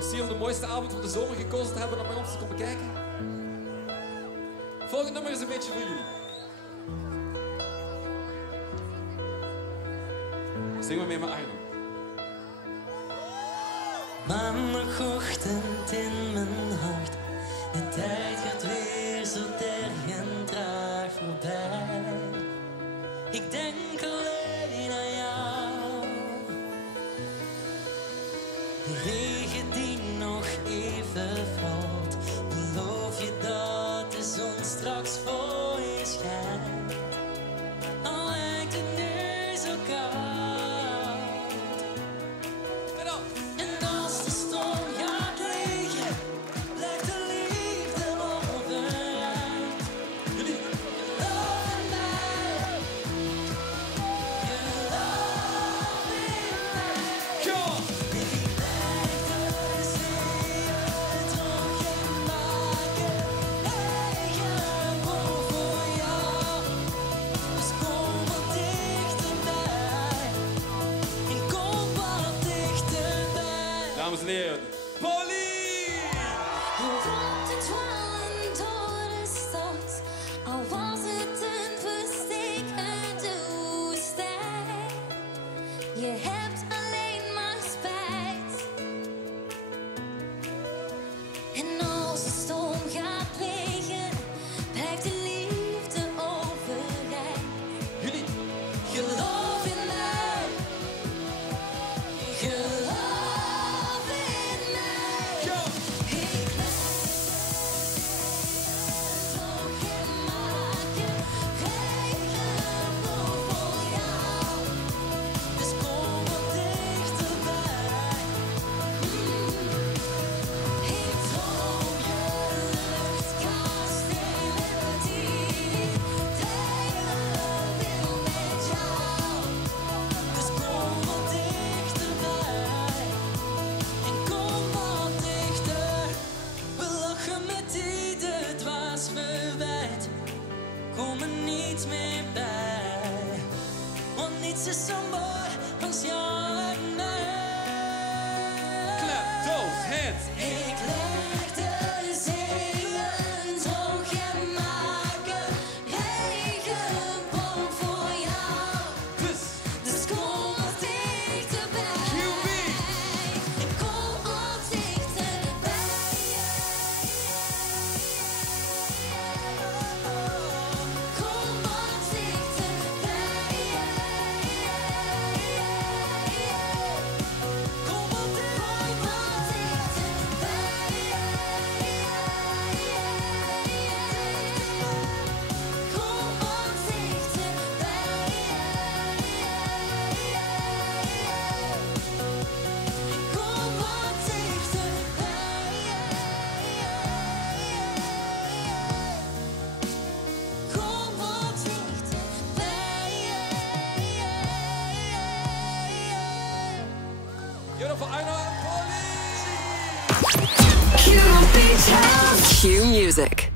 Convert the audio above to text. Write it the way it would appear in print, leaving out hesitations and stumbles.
Merci om de mooiste avond van de zomer gekozen te hebben om bij ons te komen kijken. Volgende nummer is een beetje voor jullie. Zingen we mee met Arno. Maandagochtend in mijn hart. De tijd gaat weer zo terg en traag voorbij. Ik denk alleen aan jou. De regen die nog even valt. Beloof je dat de zon straks voor je schijnt. Al lijkt het nu zo koud. En als de storm gaat liggen, blijft de liefde overeind. Geloof in mij. Geloof in mij. Ik blijf de zeeën droog en maken. Eigen boom voor jou. Dus kom wat dichterbij. En kom wat dichterbij. Dames en heren, Pauline! Je rond het dwalen door de stad, al was het een verstekende woestijn. Je hebt alleen maar spijt. En als de storm gaat liggen, blijft de liefde overeind. Jullie, Geloof in mij. Geloof in mij. go! Ik blijf droog en maken. Regenboog voor jou. Dus kom wat dichterbij. Ik droom je luchtkastelen die ik delen wil met jou. Dus kom wat dichterbij. En kom wat dichter. We lachen met ieder dwaas verwijt. Kom er niet meer bij. Want niets is zo mooi als jou en mij. Clap those hands! Ik leg de zeeën droog en maak een regenboog voor jou. Dus kom wat dichterbij. QB! Ik kom wat dichterbij. Kom wat dichterbij. Kom wat Give it up for Arno and Pauline! Q Music.